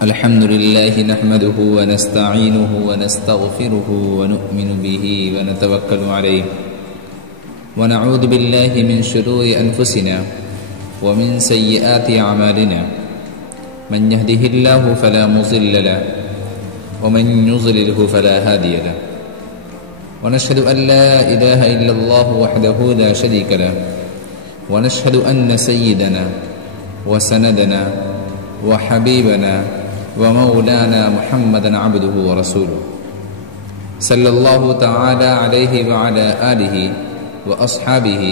الحمد لله نحمده ونستعينه ونستغفره ونؤمن به ونتوكل عليه ونعوذ بالله من شرور أنفسنا ومن سيئات أعمالنا من يهده الله فلا مضل له ومن يضلله فلا هادي له ونشهد أن لا إله إلا الله وحده لا شريك له ونشهد أن سيدنا وسندنا وحبيبنا ومولانا محمدا عبده ورسوله صلى الله تعالى عليه وعلى آله وأصحابه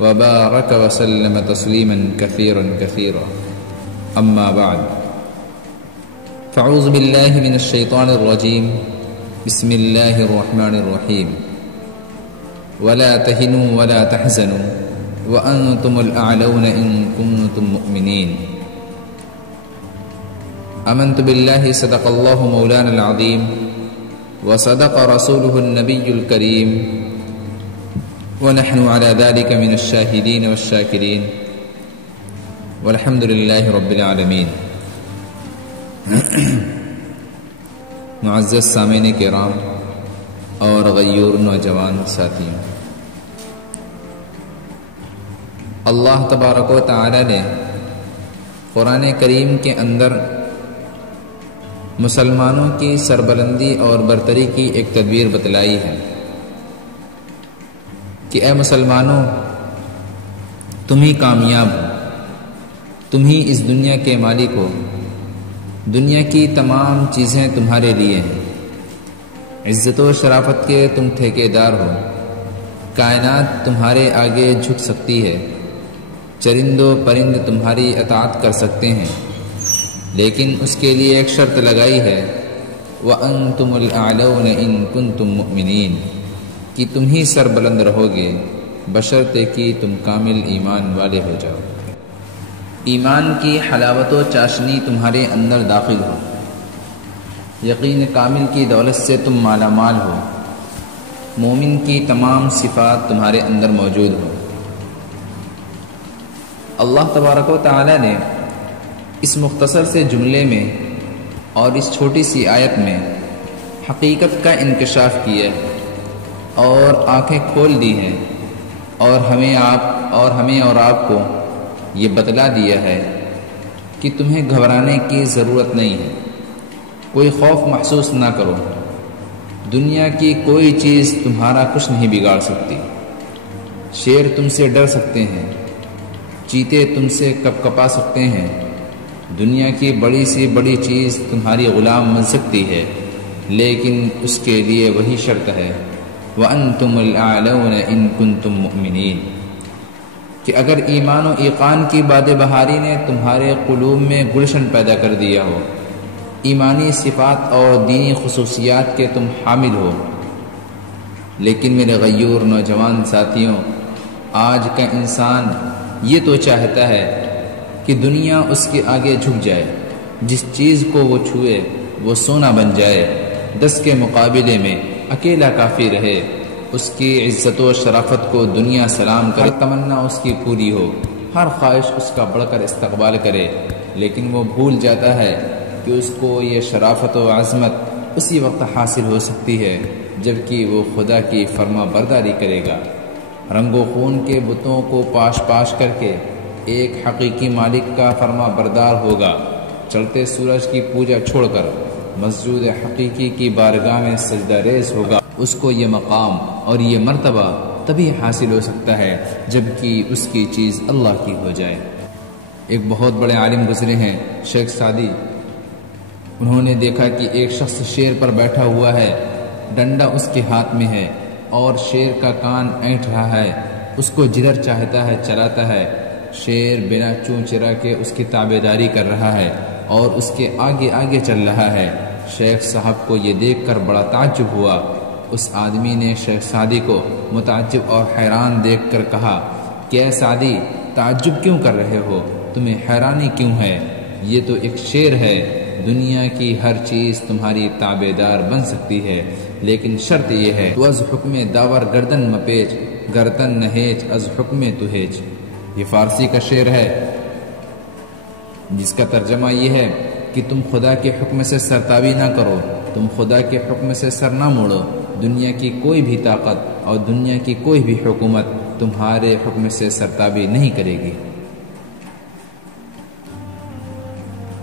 وبارك وسلم تسليما كثيرا كثيرا أما بعد فأعوذ بالله من الشيطان الرجيم بسم الله الرحمن الرحيم ولا تهنوا ولا تحزنوا وأنتم الأعلون إن كنتم مؤمنين آمنت بالله صدق الله مولانا العظيم وصدق رسوله النبي الكريم ونحن على ذلك من الشاهدين والشاكرين والحمد لله رب العالمين. معزز سامعین کرام اور غیور نوجوان ساتھیوں، اللہ تبارک و تعالی نے قرآن کریم کے اندر مسلمانوں کی سربلندی اور برتری کی ایک تدبیر بتلائی ہے کہ اے مسلمانوں، تم ہی کامیاب ہو، تم ہی اس دنیا کے مالک ہو، دنیا کی تمام چیزیں تمہارے لیے ہیں، عزت و شرافت کے تم ٹھیکیدار ہو، کائنات تمہارے آگے جھک سکتی ہے، چرند و پرند تمہاری اطاعت کر سکتے ہیں، لیکن اس کے لیے ایک شرط لگائی ہے وَأَنْتُمُ الْأَعْلَوْنَ إِن كُنتُم مُؤْمِنِينَ، کہ تم ہی سر بلند رہو گے بشرطے کہ تم کامل ایمان والے ہو جاؤ، ایمان کی حلاوت و چاشنی تمہارے اندر داخل ہو، یقین کامل کی دولت سے تم مالا مال ہو، مومن کی تمام صفات تمہارے اندر موجود ہو۔ اللہ تبارک و تعالی نے اس مختصر سے جملے میں اور اس چھوٹی سی آیت میں حقیقت کا انکشاف کیا ہے اور آنکھیں کھول دی ہیں، اور ہمیں اور آپ کو یہ بتلا دیا ہے کہ تمہیں گھبرانے کی ضرورت نہیں ہے، کوئی خوف محسوس نہ کرو، دنیا کی کوئی چیز تمہارا کچھ نہیں بگاڑ سکتی، شیر تم سے ڈر سکتے ہیں، چیتے تم سے کپکپا سکتے ہیں، دنیا کی بڑی سی بڑی چیز تمہاری غلام بن سکتی ہے، لیکن اس کے لیے وہی شرط ہے وَأَنْتُمُ الْأَعْلَوْنَ إِن كُنتُم مُؤْمِنِينَ، کہ اگر ایمان و ایقان کی باد بہاری نے تمہارے قلوب میں گلشن پیدا کر دیا ہو، ایمانی صفات اور دینی خصوصیات کے تم حامل ہو۔ لیکن میرے غیور نوجوان ساتھیوں، آج کا انسان یہ تو چاہتا ہے کہ دنیا اس کے آگے جھک جائے، جس چیز کو وہ چھوئے وہ سونا بن جائے، 10 کے مقابلے میں اکیلا کافی رہے، اس کی عزت و شرافت کو دنیا سلام کرے، ہر تمنا اس کی پوری ہو، ہر خواہش اس کا بڑھ کر استقبال کرے، لیکن وہ بھول جاتا ہے کہ اس کو یہ شرافت و عظمت اسی وقت حاصل ہو سکتی ہے جبکہ وہ خدا کی فرما برداری کرے گا، رنگ و خون کے بتوں کو پاش پاش کر کے ایک حقیقی مالک کا فرما بردار ہوگا، چلتے سورج کی پوجا چھوڑ کر مسجود حقیقی کی بارگاہ میں سجدہ ریز ہوگا۔ اس کو یہ مقام اور یہ مرتبہ تبھی حاصل ہو سکتا ہے جبکہ اس کی چیز اللہ کی ہو جائے۔ ایک بہت بڑے عالم گزرے ہیں شیخ سعدی، انہوں نے دیکھا کہ ایک شخص شیر پر بیٹھا ہوا ہے، ڈنڈا اس کے ہاتھ میں ہے اور شیر کا کان اینٹ رہا ہے، اس کو جدھر چاہتا ہے چلاتا ہے، شیر بنا چون چرا کے اس کی تابعداری کر رہا ہے اور اس کے آگے آگے چل رہا ہے۔ شیخ صاحب کو یہ دیکھ کر بڑا تعجب ہوا، اس آدمی نے شیخ سعدی کو متعجب اور حیران دیکھ کر کہا کہ اے سعدی، تعجب کیوں کر رہے ہو، تمہیں حیرانی کیوں ہے، یہ تو ایک شیر ہے، دنیا کی ہر چیز تمہاری تابعدار بن سکتی ہے، لیکن شرط یہ ہے تو از حکم داور گردن مپیچ، گردن نہیچ از حکم تو ہیچ۔ یہ فارسی کا شعر ہے جس کا ترجمہ یہ ہے کہ کہ تم خدا کے حکم سے سرتابی نہ کرو، تم خدا کے حکم سے سر نہ موڑو۔ دنیا کی کوئی بھی طاقت اور دنیا کی کوئی بھی حکومت تمہارے حکم سے سرتابی نہیں کرے گی۔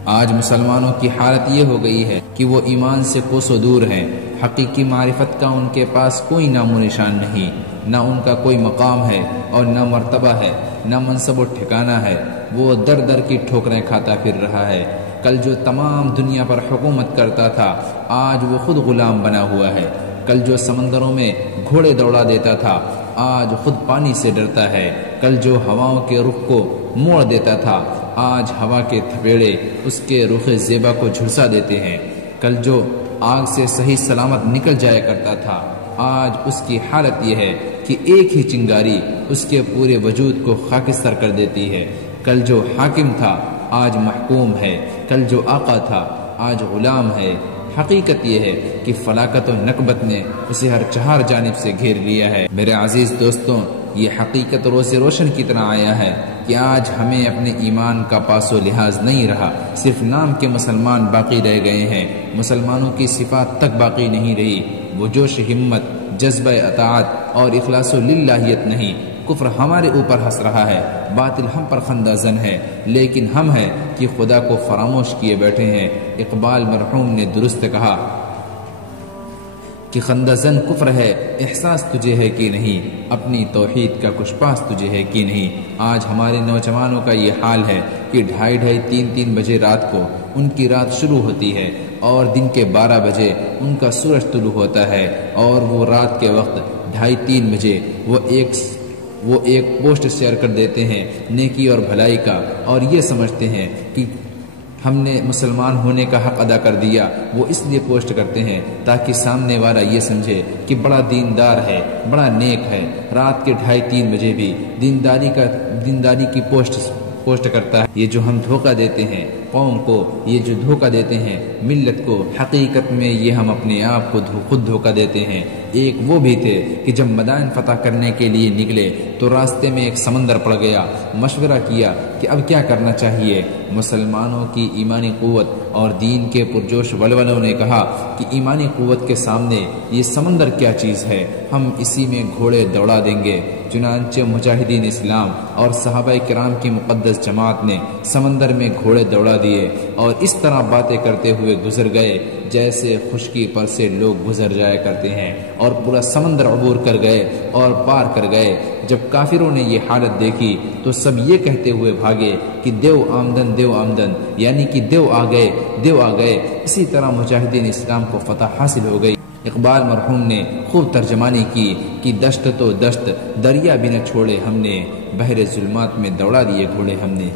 آج مسلمانوں کی حالت یہ ہو گئی ہے کہ وہ ایمان سے کوسوں دور ہیں، حقیقی معرفت کا ان کے پاس کوئی نام و نشان نہیں، نہ ان کا کوئی مقام ہے اور نہ مرتبہ ہے، نہ منصب و ٹھکانہ ہے۔ وہ در در کی ٹھوکریں کھاتا پھر رہا ہے۔ کل جو تمام دنیا پر حکومت کرتا تھا، آج وہ خود غلام بنا ہوا ہے۔ کل جو سمندروں میں گھوڑے دوڑا دیتا تھا، آج خود پانی سے ڈرتا ہے۔ کل جو ہواؤں کے رخ کو موڑ دیتا تھا، آج ہوا کے تھپیڑے اس کے رخ زیبا کو جھلسا دیتے ہیں۔ کل جو آگ سے صحیح سلامت نکل جایا کرتا تھا، آج اس کی حالت یہ ہے کہ ایک ہی چنگاری اس کے پورے وجود کو خاکستر کر دیتی ہے۔ کل جو حاکم تھا، آج محکوم ہے۔ کل جو آقا تھا، آج غلام ہے۔ حقیقت یہ ہے کہ فلاکت و نکبت نے اسے ہر چہار جانب سے گھیر لیا ہے۔ میرے عزیز دوستوں، یہ حقیقت روز روشن کی طرح آیا ہے کہ آج ہمیں اپنے ایمان کا پاس و لحاظ نہیں رہا، صرف نام کے مسلمان باقی رہ گئے ہیں۔ مسلمانوں کی صفات تک باقی نہیں رہی، وہ جوش ہمت، جذبہ اطاعت اور اخلاص و للہیت نہیں۔ کفر ہمارے اوپر ہنس رہا ہے، باطل ہم پر خندہ زن ہے، لیکن ہم ہیں کہ خدا کو فراموش کیے بیٹھے ہیں۔ اقبال مرحوم نے درست کہا کہ خندہ زن کفر ہے، احساس تجھے ہے کہ نہیں، اپنی توحید کا کچھ پاس تجھے ہے کہ نہیں۔ آج ہمارے نوجوانوں کا یہ حال ہے کہ 2:30 3 بجے رات کو ان کی رات شروع ہوتی ہے اور دن کے 12 بجے ان کا سورج طلوع ہوتا ہے، اور وہ رات کے وقت 2:30 3 بجے وہ ایک پوسٹ شیئر کر دیتے ہیں نیکی اور بھلائی کا، اور یہ سمجھتے ہیں کہ ہم نے مسلمان ہونے کا حق ادا کر دیا۔ وہ اس لیے پوسٹ کرتے ہیں تاکہ سامنے والا یہ سمجھے کہ بڑا دیندار ہے، بڑا نیک ہے۔ رات کے 2:30 3 بجے بھی دینداری کی پوسٹ کرتا ہے۔ یہ جو ہم دھوکہ دیتے ہیں قوم کو، یہ جو دھوکہ دیتے ہیں ملت کو، حقیقت میں یہ ہم اپنے آپ کو خود دھوکہ دیتے ہیں۔ ایک وہ بھی تھے کہ جب مدائن فتح کرنے کے لیے نکلے تو راستے میں ایک سمندر پڑ گیا، مشورہ کیا کہ اب کیا کرنا چاہیے۔ مسلمانوں کی ایمانی قوت اور دین کے پرجوش ولولوں نے کہا کہ ایمانی قوت کے سامنے یہ سمندر کیا چیز ہے، ہم اسی میں گھوڑے دوڑا دیں گے۔ چنانچہ مجاہدین اسلام اور صحابہ کرام کی مقدس جماعت نے سمندر میں گھوڑے دوڑا دیے اور اس طرح باتیں کرتے ہوئے گزر گئے جیسے خشکی پر سے لوگ گزر جایا کرتے ہیں، اور پورا سمندر عبور کر گئے اور پار کر گئے۔ جب کافروں نے یہ حالت دیکھی تو سب یہ کہتے ہوئے بھاگے کہ دیو آمدن، یعنی کہ دیو آ گئے۔ اسی طرح مجاہدین اسلام کو فتح حاصل ہو گئی۔ اقبال مرحوم نے خوب ترجمانی کی کہ دشت تو دشت، دریا بھی نہ چھوڑے ہم نے، بحر ظلمات میں دوڑا دیے گھوڑے ہم نے۔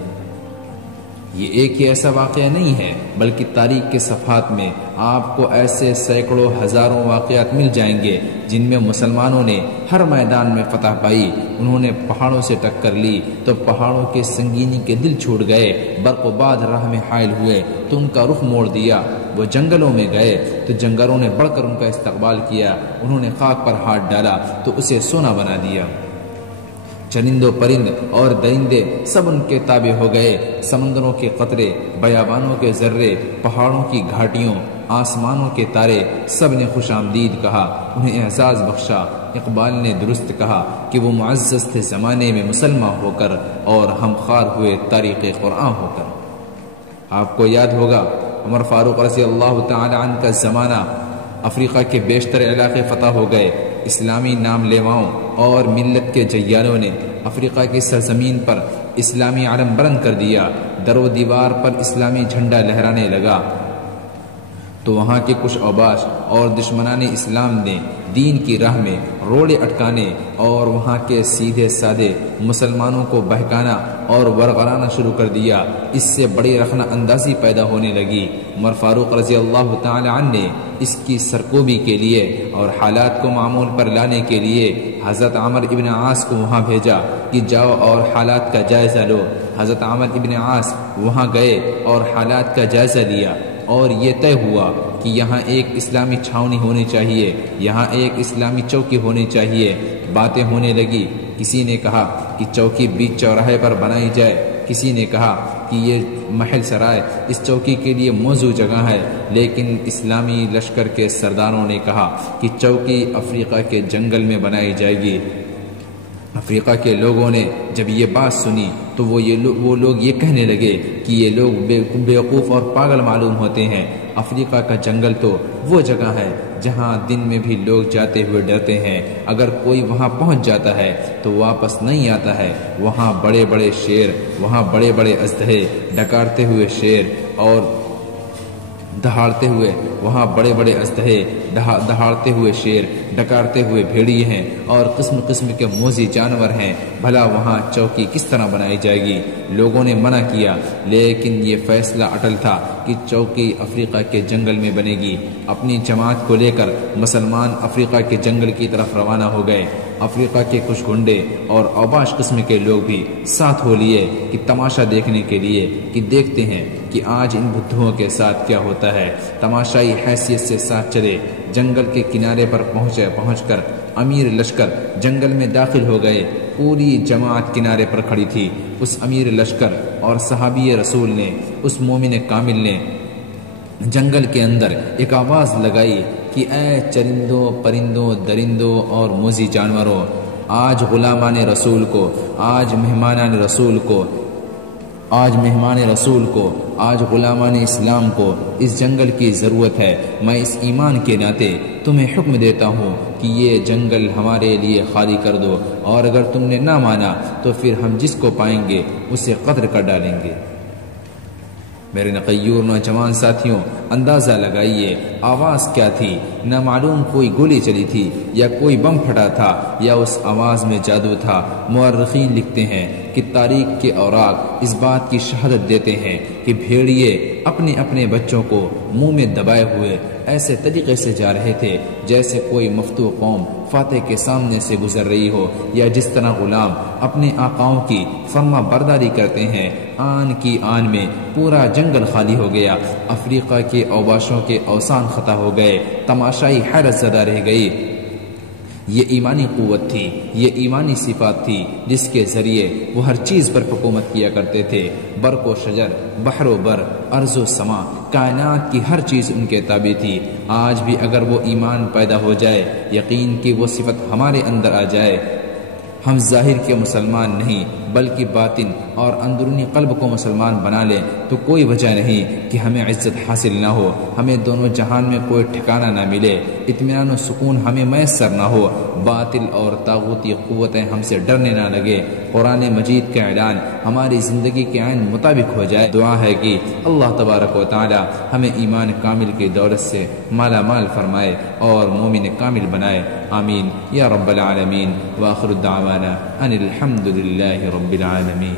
یہ ایک ہی ایسا واقعہ نہیں ہے، بلکہ تاریخ کے صفحات میں آپ کو ایسے سینکڑوں ہزاروں واقعات مل جائیں گے جن میں مسلمانوں نے ہر میدان میں فتح پائی۔ انہوں نے پہاڑوں سے ٹکر لی تو پہاڑوں کے سنگینی کے دل چھوٹ گئے، برق و باد راہ میں حائل ہوئے تو ان کا رخ موڑ دیا۔ وہ جنگلوں میں گئے تو جنگلوں نے بڑھ کر ان کا استقبال کیا، انہوں نے خاک پر ہاتھ ڈالا تو اسے سونا بنا دیا۔ چرند و پرند اور درندے سب ان کے تابع ہو گئے، سمندروں کے قطرے، بیابانوں کے ذرے، پہاڑوں کی گھاٹیوں، آسمانوں کے تارے، سب نے خوش آمدید کہا، انہیں اعزاز بخشا۔ اقبال نے درست کہا کہ وہ معزز تھے زمانے میں مسلمان ہو کر اور ہم خوار ہوئے تاریخ قرآن ہو کر۔ آپ کو یاد ہوگا عمر فاروق رضی اللہ تعالی عنہ کا زمانہ، افریقہ کے بیشتر علاقے فتح ہو گئے۔ اسلامی نام لیواؤں اور ملت کے جیالوں نے افریقہ کی سرزمین پر اسلامی علم بلند کر دیا، در و دیوار پر اسلامی جھنڈا لہرانے لگا تو وہاں کے کچھ اوباش اور دشمنان اسلام نے دین کی راہ میں روڑے اٹکانے اور وہاں کے سیدھے سادے مسلمانوں کو بہکانا اور ورغلانا شروع کر دیا۔ اس سے بڑی رخنہ اندازی پیدا ہونے لگی۔ عمر فاروق رضی اللہ تعالی عنہ نے اس کی سرکوبی کے لیے اور حالات کو معمول پر لانے کے لیے حضرت عمر ابن عاص کو وہاں بھیجا کہ جاؤ اور حالات کا جائزہ لو۔ حضرت عمر ابن عاص وہاں گئے اور حالات کا جائزہ لیا، اور یہ طے ہوا کہ یہاں ایک اسلامی چھاونی ہونی چاہیے، یہاں ایک اسلامی چوکی ہونی چاہیے۔ باتیں ہونے لگی، کسی نے کہا کہ چوکی بیچ چوراہے پر بنائی جائے، کسی نے کہا کہ یہ محل سرائے اس چوکی کے لیے موزوں جگہ ہے، لیکن اسلامی لشکر کے سرداروں نے کہا کہ چوکی افریقہ کے جنگل میں بنائی جائے گی۔ افریقہ کے لوگوں نے جب یہ بات سنی تو وہ لوگ یہ کہنے لگے کہ یہ لوگ بیوقوف اور پاگل معلوم ہوتے ہیں۔ افریقہ کا جنگل تو وہ جگہ ہے جہاں دن میں بھی لوگ جاتے ہوئے ڈرتے ہیں، اگر کوئی وہاں پہنچ جاتا ہے تو واپس نہیں آتا ہے۔ وہاں بڑے بڑے شیر، وہاں بڑے بڑے اژدہے، ڈکارتے ہوئے شیر اور دہاڑتے ہوئے، وہاں بڑے بڑے اژدہے، دہاڑتے ہوئے شیر، ڈکارتے ہوئے بھیڑیے ہیں اور قسم قسم کے موذی جانور ہیں۔ بھلا وہاں چوکی کس طرح بنائی جائے گی؟ لوگوں نے منع کیا، لیکن یہ فیصلہ اٹل تھا کہ چوکی افریقہ کے جنگل میں بنے گی۔ اپنی جماعت کو لے کر مسلمان افریقہ کے جنگل کی طرف روانہ ہو گئے۔ افریقہ کے کچھ گنڈے اور اوباش قسم کے لوگ بھی ساتھ ہو لیے کہ تماشا دیکھنے کے لیے کہ دیکھتے ہیں کہ آج ان بدھوؤں کے ساتھ کیا ہوتا ہے۔ تماشائی حیثیت سے ساتھ چلے۔ جنگل کے کنارے پر پہنچ کر امیر لشکر جنگل میں داخل ہو گئے۔ پوری جماعت کنارے پر کھڑی تھی۔ اس امیر لشکر اور صحابی رسول نے، اس مومن کامل نے جنگل کے اندر ایک آواز لگائی کہ اے چرندوں، پرندوں، درندوں اور موذی جانوروں، آج غلامان رسول کو، آج مہمان رسول کو، آج غلامان اسلام کو اس جنگل کی ضرورت ہے۔ میں اس ایمان کے ناطے تمہیں حکم دیتا ہوں کہ یہ جنگل ہمارے لیے خالی کر دو، اور اگر تم نے نہ مانا تو پھر ہم جس کو پائیں گے اسے قتل کر ڈالیں گے۔ میرے نقیور نوجوان ساتھیوں، اندازہ لگائیے آواز کیا تھی۔ نہ معلوم کوئی گولی چلی تھی یا کوئی بم پھٹا تھا یا اس آواز میں جادو تھا۔ مورخین لکھتے ہیں کہ تاریخ کے اوراق اس بات کی شہادت دیتے ہیں کہ بھیڑیے اپنے اپنے بچوں کو منہ میں دبائے ہوئے ایسے طریقے سے جا رہے تھے جیسے کوئی مفتوح قوم فاتح کے سامنے سے گزر رہی ہو، یا جس طرح غلام اپنے آقاؤں کی فرما برداری کرتے ہیں۔ آن کی آن میں پورا جنگل خالی ہو گیا۔ افریقہ کے اوباشوں کے اوسان خطا ہو گئے۔ تماشائی حیرت زدہ رہ گئی۔ یہ ایمانی قوت تھی، یہ ایمانی صفات تھی جس کے ذریعے وہ ہر چیز پر حکومت کیا کرتے تھے۔ برق و شجر، بحر و بر، ارض و سما، کائنات کی ہر چیز ان کے تابع تھی۔ آج بھی اگر وہ ایمان پیدا ہو جائے، یقین کی وہ صفت ہمارے اندر آ جائے، ہم ظاہر کے مسلمان نہیں بلکہ باطن اور اندرونی قلب کو مسلمان بنا لیں، تو کوئی وجہ نہیں کہ ہمیں عزت حاصل نہ ہو، ہمیں دونوں جہان میں کوئی ٹھکانہ نہ ملے، اطمینان و سکون ہمیں میسر نہ ہو، باطل اور طاغوتی قوتیں ہم سے ڈرنے نہ لگے۔ قرآن مجید کا اعلان ہماری زندگی کے عین مطابق ہو جائے۔ دعا ہے کہ اللہ تبارک و تعالی ہمیں ایمان کامل کی دولت سے مالا مال فرمائے اور مومن کامل بنائے، آمین یا رب العالمین۔ وآخر الدعوانا ان الحمد للہ رب العالمین۔